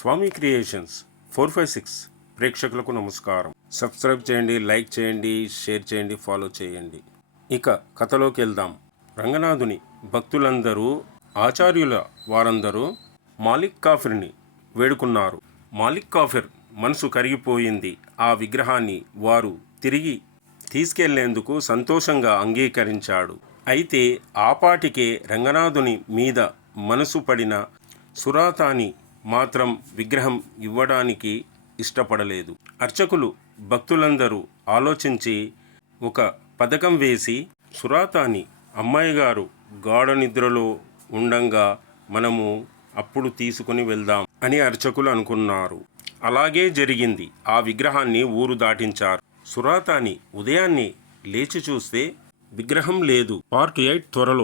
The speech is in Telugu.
స్వామి క్రియేషన్స్ 456 ప్రేక్షకులకు నమస్కారం. సబ్స్క్రైబ్ చేయండి, లైక్ చేయండి, షేర్ చేయండి, ఫాలో చేయండి. ఇక కథలోకి వెళ్దాం. రంగనాథుని భక్తులందరూ, ఆచార్యుల వారందరూ మాలిక్ కాఫిర్ని వేడుకున్నారు. మాలిక్ కాఫిర్ మనసు కరిగిపోయింది. ఆ విగ్రహాన్ని వారు తిరిగి తీసుకెళ్లేందుకు సంతోషంగా అంగీకరించాడు. అయితే ఆపాటికే రంగనాథుని మీద మనసు పడిన సురాతాని మాత్రం విగ్రహం ఇవ్వడానికి ఇష్టపడలేదు. అర్చకులు భక్తులందరూ ఆలోచించి ఒక పథకం వేసి, సురాతాని అమ్మాయి గారు గాఢ నిద్రలో ఉండంగా మనము అప్పుడు తీసుకుని వెళ్దాం అని అర్చకులు అనుకున్నారు. అలాగే జరిగింది. ఆ విగ్రహాన్ని ఊరు దాటించారు. సురాతాని ఉదయాన్నే లేచి చూస్తే విగ్రహం లేదు. పార్ట్ 8 త్వరలో.